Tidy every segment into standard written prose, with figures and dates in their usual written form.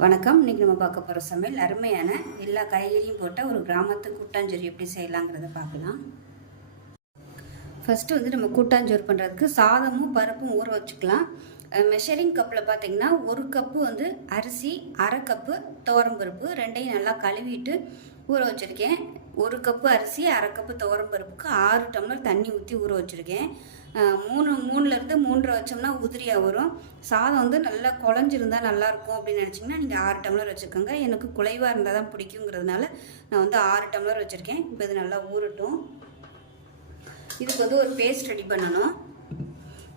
வணக்கம். இன்றைக்கி நம்ம பார்க்க போகிற சமையல் அருமையான எல்லா காய்கறியும் போட்ட ஒரு கிராமத்து கூட்டாஞ்சோறு எப்படி செய்யலாங்கிறத பார்க்கலாம். ஃபஸ்ட்டு வந்து நம்ம கூட்டாஞ்சோறு பண்ணுறதுக்கு சாதமும் பருப்பும் ஊற வச்சுக்கலாம். மெஷரிங் கப்பில் பார்த்திங்கன்னா 1 கப்பு வந்து அரிசி, 1/2 கப்பு துவரம்பருப்பு ரெண்டையும் நல்லா கழுவிட்டு ஊற வச்சுருக்கேன். 1 கப்பு அரிசி, 1/2 கப்பு துவரம்பருப்புக்கு 6 டம்ளர் தண்ணி ஊற்றி ஊற வச்சுருக்கேன். 3லேருந்து 3.5 வச்சோம்னா உதிரியாக வரும். சாதம் வந்து நல்லா குழஞ்சிருந்தால் நல்லாயிருக்கும் அப்படின்னு நினச்சிங்கன்னா நீங்கள் 6 டம்ளர் வச்சுக்கோங்க. எனக்கு குலைவாக இருந்தால் தான் பிடிக்குங்கிறதுனால நான் வந்து 6 டம்ளர் வச்சுருக்கேன். இப்போ இது நல்லா ஊறட்டும். இதுக்கு வந்து ஒரு பேஸ்ட் ரெடி பண்ணணும்.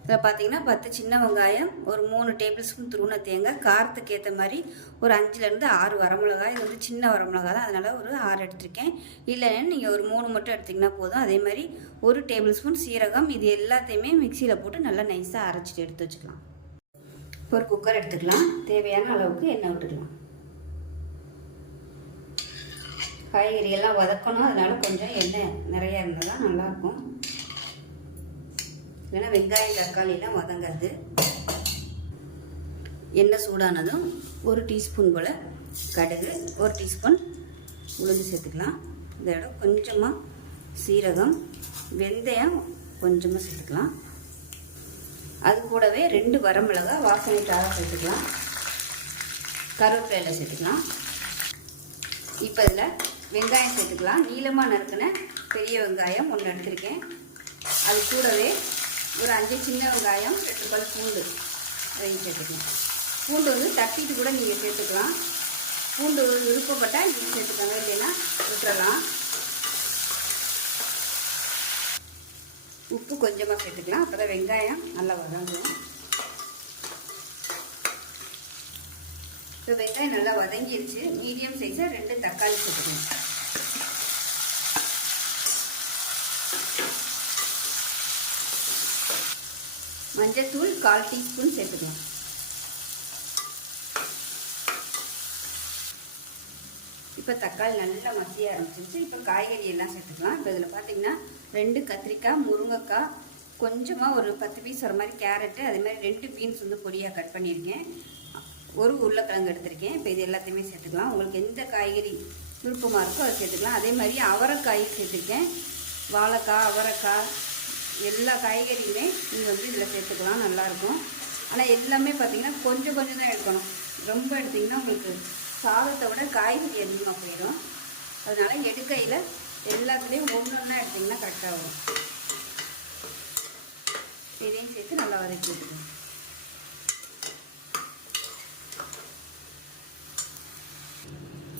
இதில் பார்த்தீங்கன்னா 10 சின்ன வெங்காயம், ஒரு 3 டேபிள் ஸ்பூன் துருவின தேங்காய், காரத்துக்கு ஏற்ற மாதிரி ஒரு 5லேருந்து 6 வரமிளகாய். இது வந்து சின்ன வரமிளகாய் தான், அதனால் ஒரு 6 எடுத்திருக்கேன். இல்லைன்னா நீங்கள் ஒரு 3 மட்டும் எடுத்திங்கன்னா போதும். அதே மாதிரி 1 டேபிள் ஸ்பூன் சீரகம். இது எல்லாத்தையுமே மிக்சியில் போட்டு நல்லா நைஸாக அரைச்சிட்டு எடுத்து வச்சுக்கலாம். ஒரு குக்கர் எடுத்துக்கலாம். தேவையான அளவுக்கு எண்ணெய் விட்டுக்கலாம். காய்கறியெல்லாம் வதக்கணும், அதனால் கொஞ்சம் எண்ணெய் நிறையா இருந்தால் தான் நல்லாயிருக்கும். இல்லைன்னா வெங்காயம் தக்காளிலாம் வதங்காது. எண்ணெய் சூடானதும் 1 டீஸ்பூன் போல் கடுகு, 1 டீஸ்பூன் உளுந்து சேர்த்துக்கலாம். இந்த இடம் கொஞ்சமாக சீரகம், வெந்தயம் கொஞ்சமாக சேர்த்துக்கலாம். அது கூடவே 2 வரமிளகாய் வாசனைக்காக சேர்த்துக்கலாம். கருவேப்பிலை சேர்த்துக்கலாம். இப்போ இதில் வெங்காயம் சேர்த்துக்கலாம். நீளமாக நறுக்கின பெரிய வெங்காயம் 1 எடுத்திருக்கேன். அது கூடவே ஒரு 5 சின்ன வெங்காயம், 2 பல் பூண்டு அதையும் சேர்த்துக்கலாம். பூண்டு வந்து தட்டிட்டு கூட நீங்கள் சேர்த்துக்கலாம். பூண்டு விருப்பப்பட்டால் நீங்கள் சேர்த்துக்கோங்க, இல்லைன்னா விட்டுறலாம். உப்பு கொஞ்சமாக சேர்த்துக்கலாம், அப்போ தான் வெங்காயம் நல்லா வதங்கும். இப்போ வெங்காயம் நல்லா வதங்கிடுச்சு. மீடியம் சைஸாக 2 தக்காளி சேர்த்துக்கலாம். மஞ்சள்தூள் 1/4 டீஸ்பூன் சேர்த்துக்கலாம். இப்போ தக்காளி நல்லா மசிய ஆரம்பிச்சிருச்சு. இப்போ காய்கறி எல்லாம் சேர்த்துக்கலாம். இப்போ இதில் பார்த்தீங்கன்னா 2 கத்திரிக்காய், முருங்கைக்காய், கொஞ்சமாக ஒரு 10 பீஸ் வர மாதிரி கேரட்டு, அதே மாதிரி 2 பீன்ஸ் வந்து பொடியாக கட் பண்ணியிருக்கேன். ஒரு உருளைக்கிழங்கு எடுத்திருக்கேன். இப்போ இது எல்லாத்தையுமே சேர்த்துக்கலாம். உங்களுக்கு எந்த காய்கறி விருப்பமாக இருக்கோ அதை சேர்த்துக்கலாம். அதே மாதிரி அவரைக்காய் சேர்த்துருக்கேன். வாழைக்காய், அவரைக்காய், எல்லா காய்கறியுமே நீங்கள் வந்து இதில் சேர்த்துக்கலாம், நல்லாயிருக்கும். ஆனால் எல்லாமே பார்த்திங்கன்னா கொஞ்சம் கொஞ்சம் தான் எடுக்கணும். ரொம்ப எடுத்திங்கன்னா உங்களுக்கு சாதத்தை விட காய்கறி அதிகமாக போயிடும். அதனால் எடுக்கையில் எல்லாத்துலேயும் ஒன்றா எடுத்திங்கன்னா கரெக்டாக வரும். இதையும் சேர்த்து நல்லா வதக்கி விட்டுக்கணும்.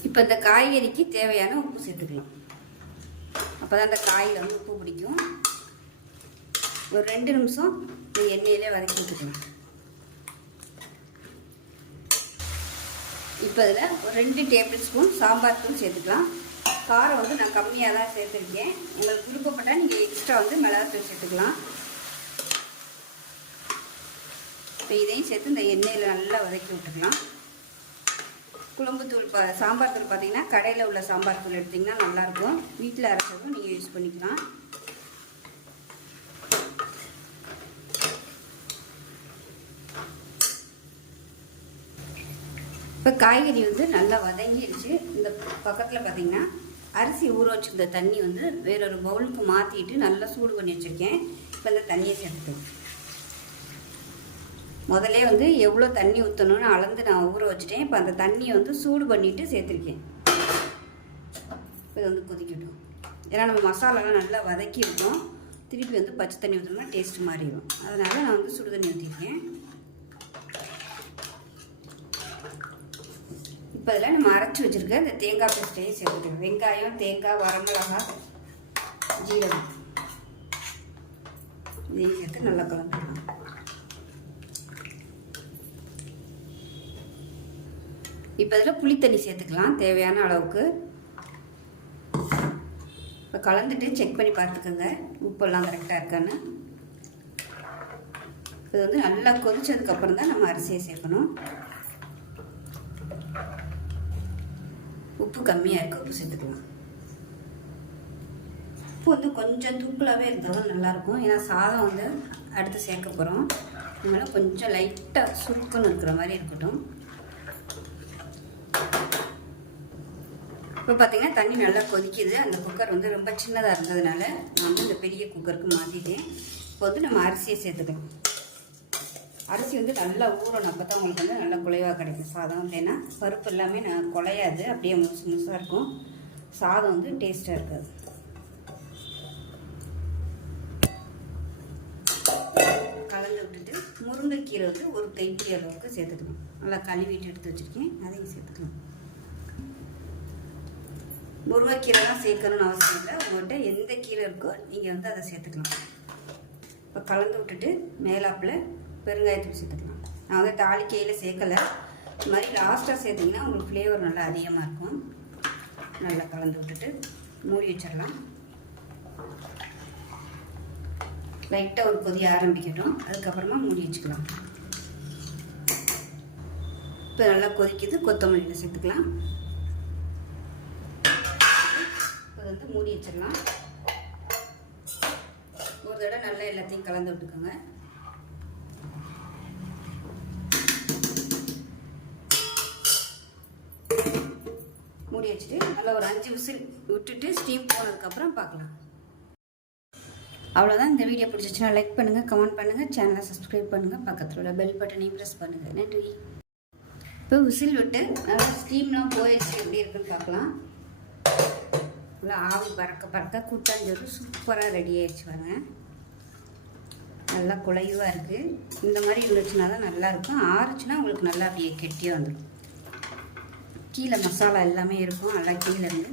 இப்போ இந்த காய்கறிக்கு தேவையான உப்பு சேர்த்துக்கலாம். அப்போ தான் அந்த காயில் வந்து உப்பு பிடிக்கும். ஒரு 2 நிமிஷம் இந்த எண்ணெயிலே வதக்கி விட்டுக்கலாம். இப்போ இதில் ஒரு 2 டேபிள் ஸ்பூன் சாம்பார் தூள் சேர்த்துக்கலாம். காரம் வந்து நான் கம்மியாக தான் சேர்த்துருக்கேன். உங்களுக்கு விருப்பப்பட்டால் நீங்கள் எக்ஸ்ட்ரா வந்து மிளகாத்தூள் சேர்த்துக்கலாம். இப்போ இதையும் சேர்த்து இந்த எண்ணெயில் நல்லா வதக்கி விட்டுக்கலாம். குழம்புத்தூள் சாம்பார் தூள் பார்த்தீங்கன்னா கடையில் உள்ள சாம்பார் தூள் எடுத்திங்கன்னா நல்லாயிருக்கும். வீட்டில் அரைச்சதும் நீங்கள் யூஸ் பண்ணிக்கலாம். இப்போ காய்கறி வந்து நல்லா வதங்கிடுச்சு. இந்த பக்கத்தில் பார்த்திங்கன்னா அரிசி ஊற வச்சுருந்த தண்ணி வந்து வேறொரு பவுலுக்கு மாற்றிட்டு நல்லா சூடு பண்ணி வச்சுருக்கேன். இப்போ இந்த தண்ணியை சேர்த்துக்கலாம். முதல்ல வந்து எவ்வளோ தண்ணி ஊற்றணும்னு அளந்து நான் ஊற வச்சுட்டேன். இப்போ அந்த தண்ணியை வந்து சூடு பண்ணிவிட்டு சேர்த்துருக்கேன். இப்போ இது வந்து கொதிக்கட்டும். ஏன்னா நம்ம மசாலாலாம் நல்லா வதக்கியிருக்கோம். திருப்பி வந்து பச்சை தண்ணி ஊற்றணும்னா டேஸ்ட்டு மாறிடும். அதனால் நான் வந்து சுடு தண்ணி ஊற்றிருக்கேன். இப்போ இதில் நம்ம அரைச்சி வச்சுருக்க இந்த தேங்காய் பேஸ்ட்டையும் சேர்த்துக்கலாம். வெங்காயம், தேங்காய், வரமிளகாய், ஜீரகம் இதையும் சேர்த்து நல்லா கலந்துக்கலாம். இப்போ இதில் புளித்தண்ணி சேர்த்துக்கலாம் தேவையான அளவுக்கு. இப்போ கலந்துட்டு செக் பண்ணி பார்த்துக்கோங்க உப்பெல்லாம் கரெக்டாக இருக்கான்னு. இது வந்து நல்லா கொதிச்சதுக்கப்புறம் தான் நம்ம அரிசியை சேர்க்கணும். உப்பு கம்மியாக இருக்குது, உப்பு சேர்த்துக்கலாம். உப்பு வந்து கொஞ்சம் தூக்கலாகவே இருந்தால் தான் நல்லாயிருக்கும். ஏன்னா சாதம் வந்து அடுத்து சேர்க்க போகிறோம். அதனால் கொஞ்சம் லைட்டாக சுருக்குன்னு இருக்கிற மாதிரி இருக்கட்டும். இப்போ பார்த்தீங்கன்னா தண்ணி நல்லா கொதிக்குது. அந்த குக்கர் வந்து ரொம்ப சின்னதாக இருந்ததுனால நான் வந்து இந்த பெரிய குக்கருக்கு மாற்றிட்டேன். இப்போ வந்து நம்ம அரிசியை சேர்த்துக்கலாம். அரிசி வந்து நல்லா ஊறணும், அப்போ தான் உங்களுக்கு வந்து நல்லா குலைவாக கிடைக்கும் சாதம். இல்லைன்னா பருப்பு எல்லாமே குலையாது, அப்படியே முழுசு முழுசாக இருக்கும். சாதம் வந்து டேஸ்ட்டாக இருக்காது. கலந்து விட்டுட்டு முருங்கைக்கீரை வந்து ஒரு கைப்பிடி அளவுக்கு சேர்த்துக்கணும். நல்லா கழுவிட்டு எடுத்து வச்சுருக்கேன், அதையும் சேர்த்துக்கலாம். முருங்கைக்கீரை தான் சேர்க்கணும்னு அவசியம் இல்லை. உங்கள்கிட்ட எந்த கீரை இருக்கோ நீங்கள் வந்து அதை சேர்த்துக்கலாம். இப்போ கலந்து விட்டுட்டு மேலாப்பில் பெருங்காயத்தூள் சேர்த்துக்கலாம். நான் வந்து தாளிக்கையில் சேர்க்கலை. இது மாதிரி லாஸ்ட்டாக சேர்த்திங்கன்னா உங்களுக்கு ஃப்ளேவர் நல்லா அதிகமாக இருக்கும். நல்லா கலந்து விட்டுட்டு மூடி வச்சிடலாம். லைட்டாக ஒரு கொதிய ஆரம்பிக்கட்டும், அதுக்கப்புறமா மூடி வச்சுக்கலாம். இப்போ நல்லா கொதிக்குது, கொத்தமல்லியில் சேர்த்துக்கலாம். இப்போ வந்து மூடி வச்சிடலாம். ஒரு தடவை நல்லா எல்லாத்தையும் கலந்து விட்டுக்கோங்க. மூடி வச்சுட்டு நல்லா ஒரு 5 விசில் விட்டுட்டு ஸ்டீம் போனதுக்கப்புறம் பார்க்கலாம். அவ்வளோதான். இந்த வீடியோ பிடிச்சிச்சுன்னா லைக் பண்ணுங்கள், கமெண்ட் பண்ணுங்கள், சேனலை சப்ஸ்கிரைப் பண்ணுங்கள், பக்கத்தில் உள்ள பெல் பட்டனையும் ப்ரெஸ் பண்ணுங்கள். நன்றி. இப்போ விசில் விட்டு நல்லா ஸ்டீம்லாம் போயிடுச்சு, எப்படி இருக்குன்னு பார்க்கலாம். நல்லா ஆவி பறக்க பறக்க கூட்டாஞ்சோறு சூப்பராக ரெடி ஆயிடுச்சு. வாங்க, நல்லா குழைவாக இருக்குது. இந்த மாதிரி இருந்துச்சுன்னா தான் நல்லாயிருக்கும். ஆறுச்சுன்னா உங்களுக்கு நல்லா அப்படியே கெட்டியாக வந்துடும். கீழே மசாலா எல்லாமே இருக்கும், நல்லா கீழே இருந்து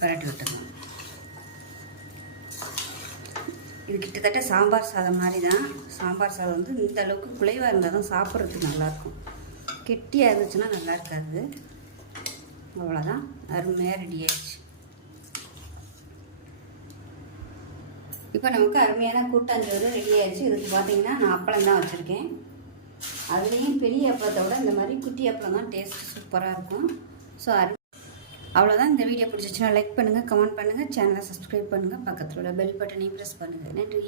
பரட்டி விட்டுருங்க. இது கிட்டத்தட்ட சாம்பார் சாதம் மாதிரி தான். சாம்பார் சாதம் வந்து இந்த அளவுக்கு குழைவாக இருந்தால் தான் சாப்பிட்றதுக்கு நல்லாயிருக்கும். கெட்டியாக இருந்துச்சுன்னா நல்லா இருக்காது. அவ்வளோதான், அருமையாக ரெடி ஆயிடுச்சு. இப்போ நமக்கு அருமையான கூட்டாஞ்சோறு ரெடி ஆயிடுச்சு. இதுக்கு பார்த்தீங்கன்னா நான் அப்பளம் தான் வச்சுருக்கேன். அதுலேயும் பெரிய அப்பளத்தை விட இந்த மாதிரி குட்டி அப்பளம் தான் டேஸ்ட் சூப்பராக இருக்கும். ஸோ அவ்வளோதான். இந்த வீடியோ பிடிச்சிச்சுன்னா லைக் பண்ணுங்கள், கமெண்ட் பண்ணுங்கள், சேனலை சப்ஸ்கிரைப் பண்ணுங்கள், பக்கத்தில் உள்ள பெல் பட்டனையும் ப்ரெஸ் பண்ணுங்கள். நன்றி.